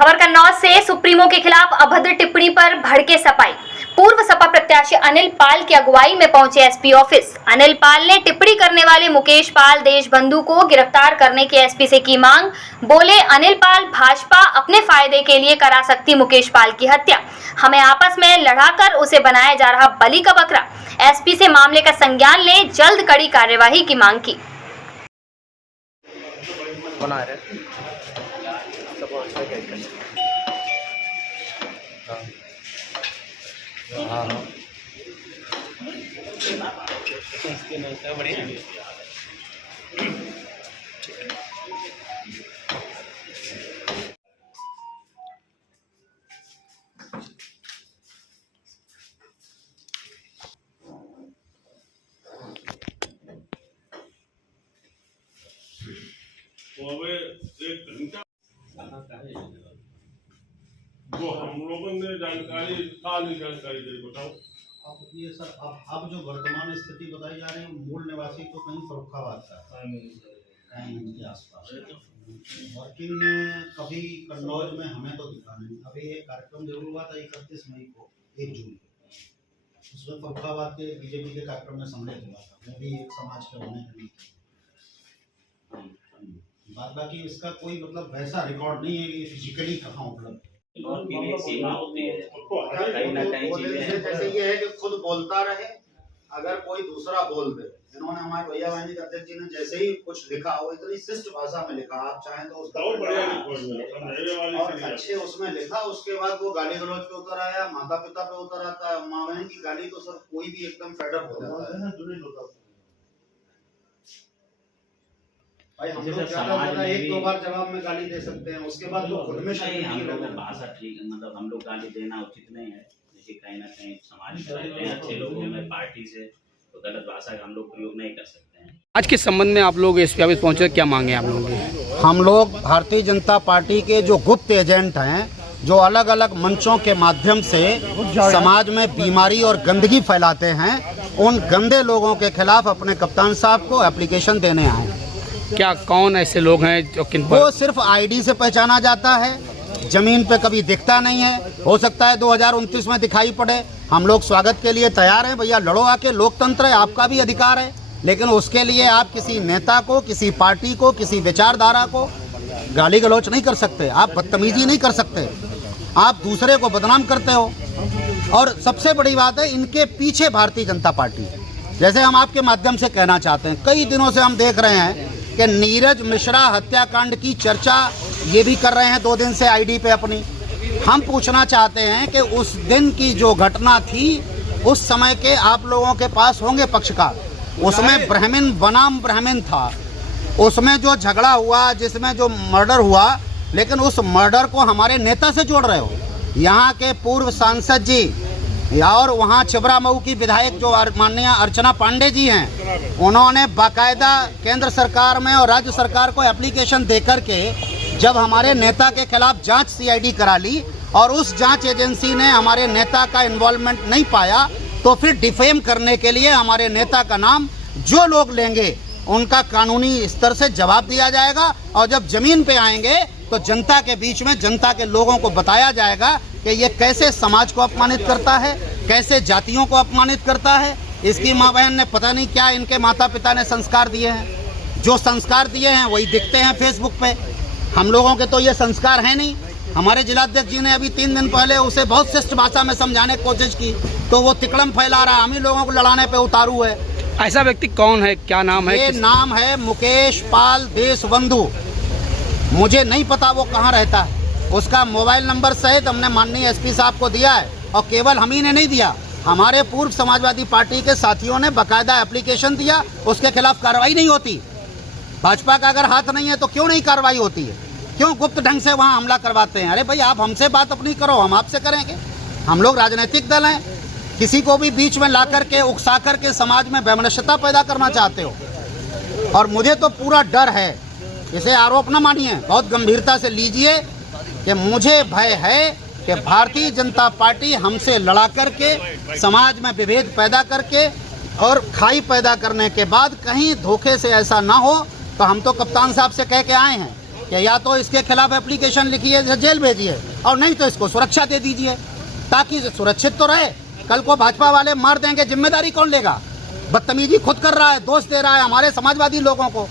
खबर कन्नौज से सुप्रीमो के खिलाफ अभद्र टिप्पणी पर भड़के सपाई। पूर्व सपा प्रत्याशी अनिल पाल की अगुवाई में पहुंचे एसपी ऑफिस। अनिल पाल ने टिप्पणी करने वाले मुकेश पाल देशबंधु को गिरफ्तार करने की एसपी से की मांग। बोले, अनिल पाल भाजपा अपने फायदे के लिए करा सकती मुकेश पाल की हत्या। हमें आपस में लड़ाकर उसे बनाया जा रहा बलि का बकरा। एसपी से मामले का संज्ञान ले जल्द कड़ी कार्यवाही की मांग की। जो हम लोगों ने जानकारी दे बताओ। अब ये सर अब जो वर्तमान स्थिति बताई जा रही है, मूल निवासी तो कहीं फर्रुखाबाद का कहीं इनके आसपास, वर्किंग कभी कन्नौज में हमें तो दिखा नहीं। अभी एक कार्यक्रम जरूर हुआ था 31 मई को, 1 जून को, उसमें फर्रुखाबाद के बीजेपी के कार्यक्रम में सम्मिलित हुआ था। वो भी एक समाज के होने के लिए बाकी इसका कोई मतलब वैसा रिकॉर्ड नहीं है कि फिजिकली कहाँ उपलब्ध है। और की भी एक सीमा होती है, कहीं ना कहीं चीजें जैसे ये है कि खुद बोलता रहे, अगर कोई दूसरा बोल दे। इन्होंने हमारे भैया वाहिनी के अध्यक्ष जी ने जैसे ही कुछ लिखा हो, इतनी शिष्ट भाषा में लिखा, आप चाहें तो उसका और अच्छे उसमें लिखा। उसके बाद वो गाली गलौज पे उतर आया, माता पिता पे उतर आता है। माँ बहन की गाली तो सर कोई भी एकदम फेडअप हो जाता है। भाई हम लोग ज्यादा 1-2 बार जवाब में गाली दे सकते हैं, उसके बाद तो खुद में नहीं, हम लोग भाषा ठीक है, मतलब हम लोग गाली देना उचित नहीं है। जैसे कहीं ना कहीं समाज में रहते हैं अच्छे लोगों में, पार्टी से तो गलत भाषा का हम लोग प्रयोग नहीं कर सकते हैं। आज के संबंध में आप लोग एसपी ऑफिस पहुंचे, क्या मांगे आप लोगों की? हम लोग भारतीय जनता पार्टी के जो गुप्त एजेंट हैं, जो अलग अलग मंचों के माध्यम से समाज में बीमारी और गंदगी फैलाते हैं, उन गंदे लोगों के खिलाफ अपने कप्तान साहब को एप्लीकेशन देने आए हैं। क्या कौन ऐसे लोग हैं जो किन पर? वो सिर्फ आईडी से पहचाना जाता है, जमीन पे कभी दिखता नहीं है। हो सकता है 2029 में दिखाई पड़े। हम लोग स्वागत के लिए तैयार हैं। भैया लड़ो आके, लोकतंत्र है, आपका भी अधिकार है। लेकिन उसके लिए आप किसी नेता को, किसी पार्टी को, किसी विचारधारा को गाली गलौच नहीं कर सकते, आप बदतमीजी नहीं कर सकते, आप दूसरे को बदनाम करते हो। और सबसे बड़ी बात है, इनके पीछे भारतीय जनता पार्टी है। जैसे हम आपके माध्यम से कहना चाहते हैं, कई दिनों से हम देख रहे हैं कि नीरज मिश्रा हत्याकांड की चर्चा ये भी कर रहे हैं 2 दिन से आईडी पे अपनी। हम पूछना चाहते हैं कि उस दिन की जो घटना थी, उस समय के आप लोगों के पास होंगे पक्षकार। उसमें ब्राह्मण बनाम ब्राह्मण था, उसमें जो झगड़ा हुआ, जिसमें जो मर्डर हुआ, लेकिन उस मर्डर को हमारे नेता से जोड़ रहे हो। यहाँ के पूर्व सांसद जी और वहाँ छिबरा मऊ की विधायक जो माननीय अर्चना पांडे जी हैं, उन्होंने बाकायदा केंद्र सरकार में और राज्य सरकार को एप्लीकेशन देकर के जब हमारे नेता के खिलाफ जांच सीआईडी करा ली और उस जांच एजेंसी ने हमारे नेता का इन्वॉल्वमेंट नहीं पाया, तो फिर डिफेम करने के लिए हमारे नेता का नाम जो लोग लेंगे उनका कानूनी स्तर से जवाब दिया जाएगा। और जब जमीन पे आएंगे तो जनता के बीच में, जनता के लोगों को बताया जाएगा कि ये कैसे समाज को अपमानित करता है, कैसे जातियों को अपमानित करता है। इसकी माँ बहन ने पता नहीं क्या इनके माता पिता ने संस्कार दिए हैं। जो संस्कार दिए हैं वही दिखते हैं फेसबुक पे। हम लोगों के तो ये संस्कार है नहीं। हमारे जिलाध्यक्ष जी ने अभी 3 दिन पहले उसे बहुत शिष्ट भाषा में समझाने की कोशिश की, तो वो तिकड़म फैला रहा है, हम ही लोगों को लड़ाने पे उतारू है। ऐसा व्यक्ति कौन है, क्या नाम है? ये नाम है मुकेश पाल देशबंधु। मुझे नहीं पता वो कहाँ रहता है। उसका मोबाइल नंबर सहित हमने माननीय एसपी साहब को दिया है, और केवल हम ही ने नहीं दिया, हमारे पूर्व समाजवादी पार्टी के साथियों ने बाकायदा एप्लीकेशन दिया। उसके खिलाफ कार्रवाई नहीं होती। भाजपा का अगर हाथ नहीं है तो क्यों नहीं कार्रवाई होती है? क्यों गुप्त ढंग से वहाँ हमला करवाते हैं? अरे भाई, आप हमसे बात अपनी करो, हम आपसे करेंगे। हम लोग राजनीतिक दल हैं, किसी को भी बीच में ला करके, उकसा करके समाज में वैमनस्यता पैदा करना चाहते हो। और मुझे तो पूरा डर है, इसे आरोप न मानिए, बहुत गंभीरता से लीजिए कि मुझे भय है कि भारतीय जनता पार्टी हमसे लड़ा करके, समाज में विभेद पैदा करके और खाई पैदा करने के बाद कहीं धोखे से ऐसा ना हो। तो हम तो कप्तान साहब से कह के आए हैं कि या तो इसके खिलाफ एप्लीकेशन लिखिए, जेल भेजिए, और नहीं तो इसको सुरक्षा दे दीजिए ताकि सुरक्षित तो रहे। कल को भाजपा वाले मार देंगे, जिम्मेदारी कौन लेगा? बदतमीजी खुद कर रहा है, दोष दे रहा है हमारे समाजवादी लोगों को।